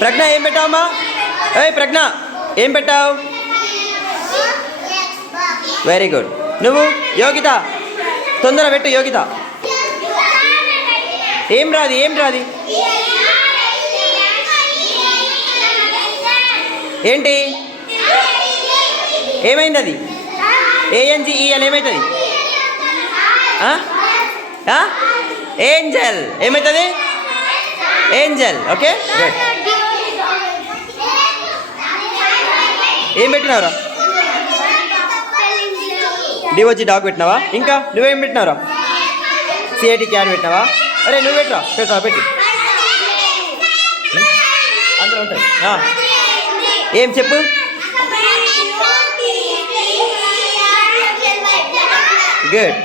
ప్రజ్ఞ ఏం పెట్టావమ్మా? ఏయ్ ప్రజ్ఞ ఏం పెట్టావు? Very good. నువ్వు యోగిత తొందర పెట్టు. యోగిత ఏం రాది? ఏంటి? ఏమైంది అది? ANGEL ఏమవుతుంది? ఏంజల్ ఏమవుతుంది? ఏంజల్. Okay good. ఏం పెట్టినావురా? DOG డాగ్ పెట్టినావా? ఇంకా నువ్వేం పెట్టినావురా? CAT క్యాట్ పెట్టినావా? అరే నువ్వు పెట్టరా పెట్టి అందులో ఉంటాయి. ఏం చెప్పు? గుడ్.